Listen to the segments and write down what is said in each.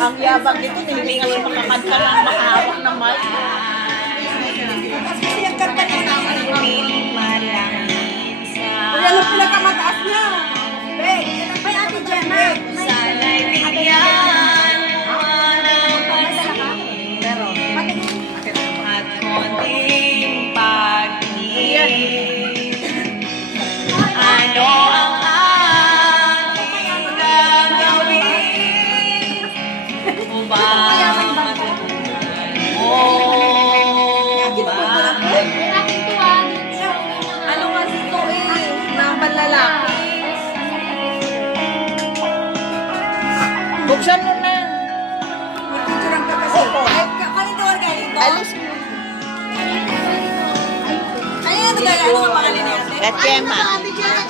Ang yabang nito, hindi nga siya makakanta lang makahawak ng mic. Kasi yung kanta niya na Kuya, ano pinakamataas niya? May Ate Gemma. Sana'y bigyan at konting pag-ibig. Ano ang aking gagawin upang matutunan mo ba? Ano kasi ito mga panlalaki. Buksan mo na. Nagpicturean ka kasi. Ay, kalindor galing to. Alis mo. Kanina ito gaya, ano ang pangalan niya? At Gemma.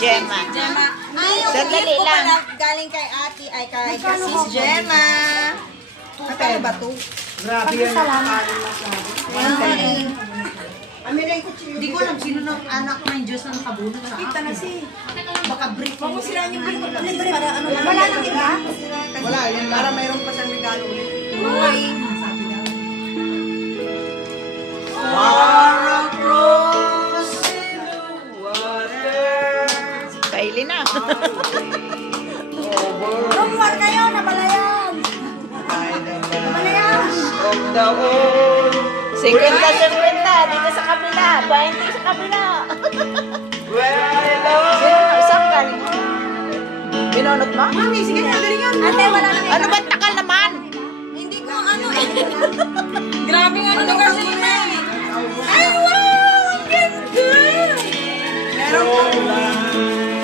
Gemma. Gemma. Ay, yung Sandali gift ko lang. pala galing kay ate, ay kay Sis Gemma. Magkano ba ito? Grabe yan. Hindi ko alam sino ng anak ng Diyos na nakabunot sa akin. Kita na si. Baka brick. Huwag mo sila yung brick. Para ano? Wala nang iba? Wala, yan para mayroon pa siyang regalo ulit. Uy. Para cross in the water. Kaili na. Rumor kayo, nabalayan. Nabalayan. Of the old 50-50 dito sa kabila. 20 sa kabila. where I love. Saan galing mo? Binunot mo? Mami, sige na, galingan mo. Ate, wala nang Ano ba takal naman? Hindi ko ano eh. Grabe nga ano kasi na eh. Ay, wow! Ang ganda!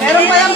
Meron pa lang